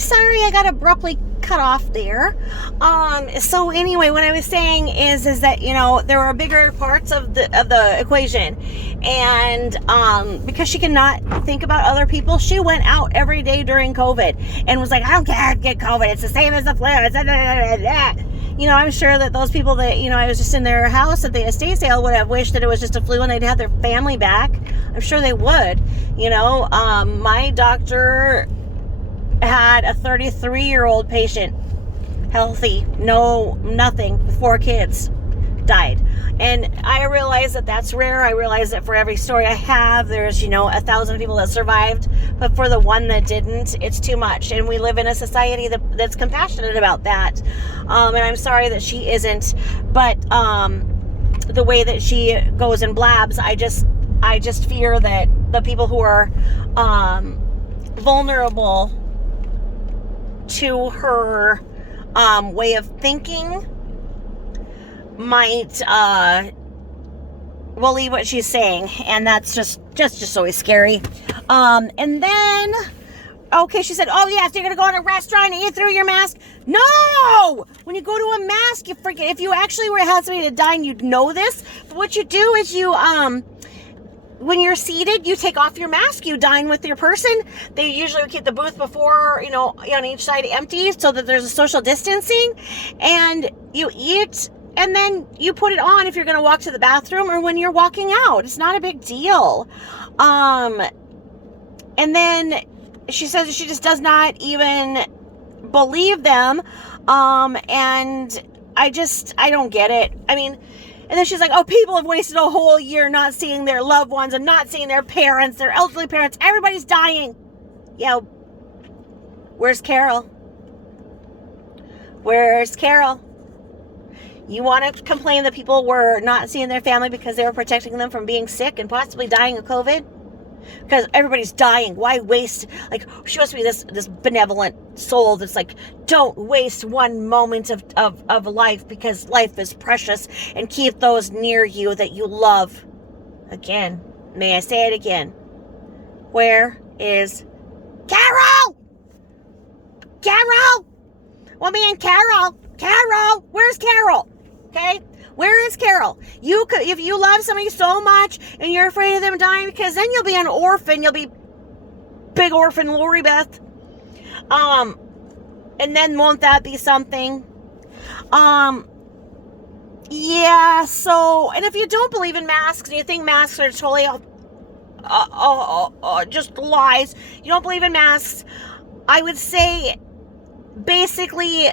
sorry I got abruptly cut off there. So anyway, what I was saying is that, you know, there were bigger parts of the equation, and because she cannot think about other people, she went out every day during COVID and was like, I don't care, get COVID, it's the same as the flu, it's you know, I'm sure that those people that, you know, I was just in their house at the estate sale would have wished that it was just a flu and they'd have their family back. I'm sure they would. You know, my doctor had a 33-year-old patient, healthy, nothing, 4 kids, died. And I realize that that's rare. I realize that for every story I have, there's, you know, 1,000 people that survived, but for the one that didn't, it's too much. And we live in a society that's compassionate about that. And I'm sorry that she isn't, but the way that she goes and blabs, I just fear that the people who are vulnerable to her way of thinking might believe what she's saying, and that's just always scary. And then, okay, she said, oh yes, you're gonna go in a restaurant and eat through your mask. No! When you go to a mask, you freaking, if you actually were had somebody to dine, you'd know this. But what you do is you when you're seated, you take off your mask, you dine with your person. They usually would keep the booth before, you know, on each side empty so that there's a social distancing, and you eat, and then you put it on if you're going to walk to the bathroom or when you're walking out. It's not a big deal. And then she says she just does not even believe them. And I don't get it. I mean, and then she's like, oh, people have wasted a whole year not seeing their loved ones and not seeing their parents, their elderly parents. Everybody's dying. Yeah. Where's Carol? Where's Carol? You want to complain that people were not seeing their family because they were protecting them from being sick and possibly dying of COVID? Because everybody's dying. Why waste? Like, she must be this benevolent soul that's like, don't waste one moment of life, because life is precious, and keep those near you that you love. Again, may I say it again? Where is Carol? Carol? Well, me and Carol. Carol, where's Carol? Okay? Where is Carol? You could, if you love somebody so much and you're afraid of them dying, because then you'll be an orphan. You'll be big orphan Lori Beth. And then won't that be something? Yeah, so, and if you don't believe in masks and you think masks are totally just lies, you don't believe in masks, I would say basically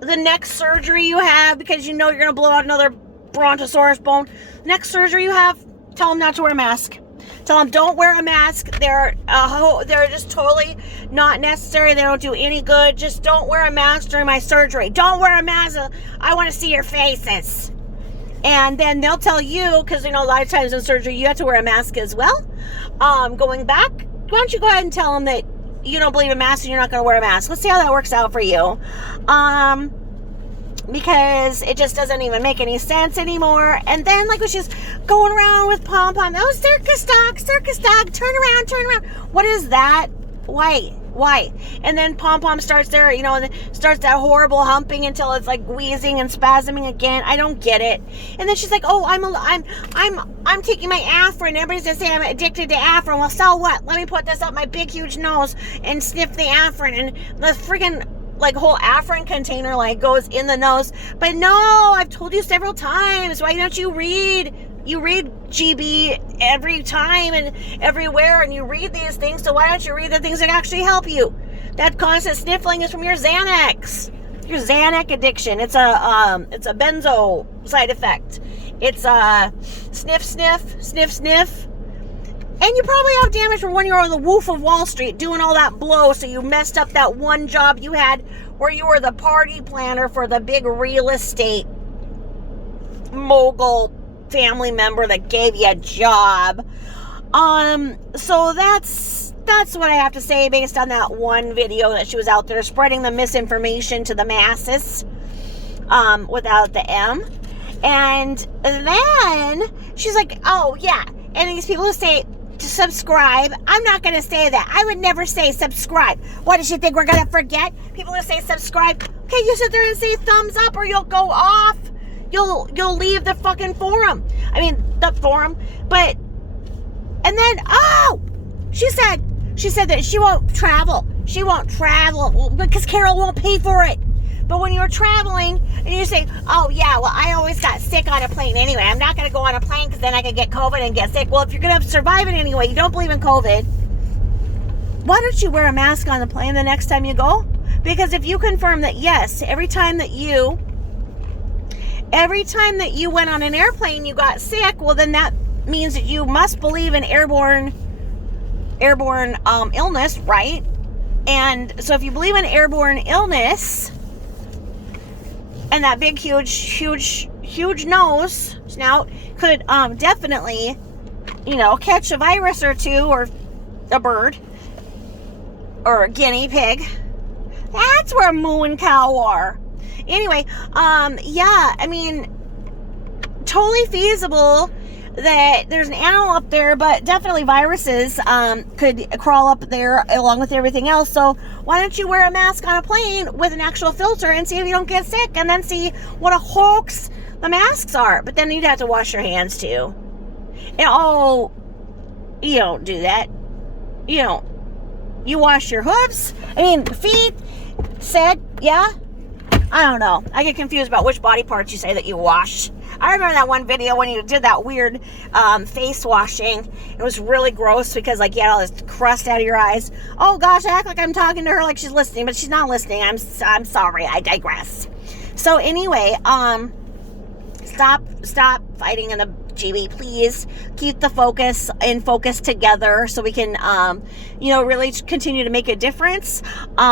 the next surgery you have, because you know you're going to blow out another brontosaurus bone, next surgery you have, tell them not to wear a mask. Tell them don't wear a mask. They're just totally not necessary. They don't do any good. Just don't wear a mask during my surgery. Don't wear a mask. I want to see your faces. And then they'll tell you, because, you know, a lot of times in surgery you have to wear a mask as well. Going back, why don't you go ahead and tell them that you don't believe in masks and you're not going to wear a mask. Let's see how that works out for you. Because it just doesn't even make any sense anymore. And then, like, when she's going around with Pom Pom, oh, circus dog, turn around. What is that? Why? And then Pom Pom starts there, you know, and starts that horrible humping until it's like wheezing and spasming again. I don't get it. And then she's like, oh, I'm taking my Afrin. Everybody's gonna say I'm addicted to Afrin. Well, so what? Let me put this up my big huge nose and sniff the Afrin, and the freaking like whole Afrin container like goes in the nose. But no, I've told you several times. Why don't you read? You read GB every time and everywhere, and you read these things, so why don't you read the things that actually help you? That constant sniffling is from your Xanax. Your Xanax addiction. It's a benzo side effect. It's a sniff. And you probably have damage from when you were on the Wolf of Wall Street doing all that blow, so you messed up that one job you had where you were the party planner for the big real estate mogul family member that gave you a job. So that's what I have to say based on that one video that she was out there spreading the misinformation to the masses, without the M. And then she's like, oh yeah, and these people who say to subscribe. I'm not going to say that. I would never say subscribe. What does she think we're going to forget? People will say subscribe. Okay, you sit there and say thumbs up or you'll go off. You'll leave the fucking forum. I mean, the forum. But, and then, she said that she won't travel. She won't travel because Carol won't pay for it. But when you're traveling and you say, oh yeah, well, I always got sick on a plane anyway. I'm not going to go on a plane because then I could get COVID and get sick. Well, if you're going to survive it anyway, you don't believe in COVID, why don't you wear a mask on the plane the next time you go? Because if you confirm that, yes, every time that you went on an airplane, you got sick, well, then that means that you must believe in airborne illness, right? And so if you believe in airborne illness, and that big, huge nose snout could definitely, catch a virus or two, or a bird, or a guinea pig. That's where moo and cow are. Anyway, yeah, I mean, totally feasible that there's an animal up there, but definitely viruses could crawl up there along with everything else. So why don't you wear a mask on a plane with an actual filter and see if you don't get sick, and then see what a hoax the masks are. But then you'd have to wash your hands too. And you don't do that. You wash your hooves. Feet. Said, yeah. I don't know. I get confused about which body parts you say that you wash. I remember that one video when you did that weird face washing. It was really gross because you had all this crust out of your eyes. Oh gosh, I act like I'm talking to her like she's listening, but she's not listening. I'm sorry. I digress. So anyway, stop fighting in the GB, please. Keep the focus together so we can, really continue to make a difference.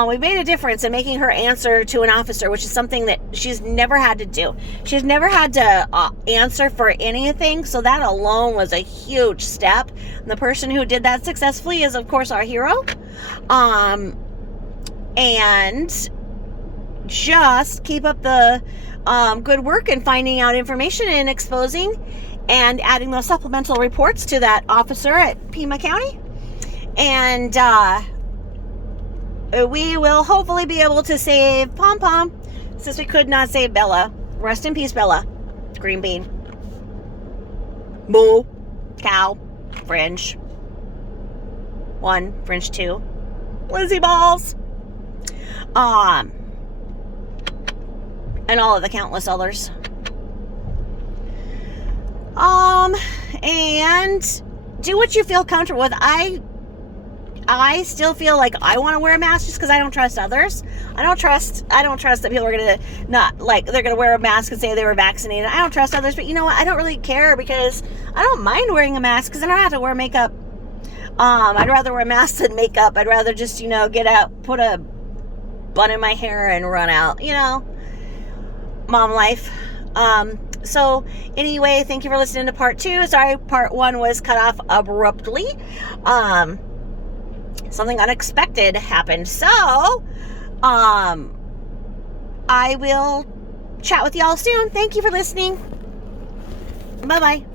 We made a difference in making her answer to an officer, which is something that she's never had to do. She's never had to answer for anything, so that alone was a huge step. And the person who did that successfully is, of course, our hero. And just keep up the good work in finding out information and exposing and adding those supplemental reports to that officer at Pima County. And we will hopefully be able to save Pom Pom, since we could not save Bella. Rest in peace, Bella. Green bean. Moo. Cow. Fringe. 1. Fringe 2. Lizzie Balls. And all of the countless others. And do what you feel comfortable with. I still feel like I want to wear a mask just because I don't trust others. I don't trust that people are going to they're going to wear a mask and say they were vaccinated. I don't trust others, but you know what? I don't really care because I don't mind wearing a mask because I don't have to wear makeup. I'd rather wear masks than makeup. I'd rather just, get out, put a bun in my hair and run out, mom life. So anyway, thank you for listening to part 2. Sorry, part 1 was cut off abruptly. Something unexpected happened. So, I will chat with y'all soon. Thank you for listening. Bye-bye.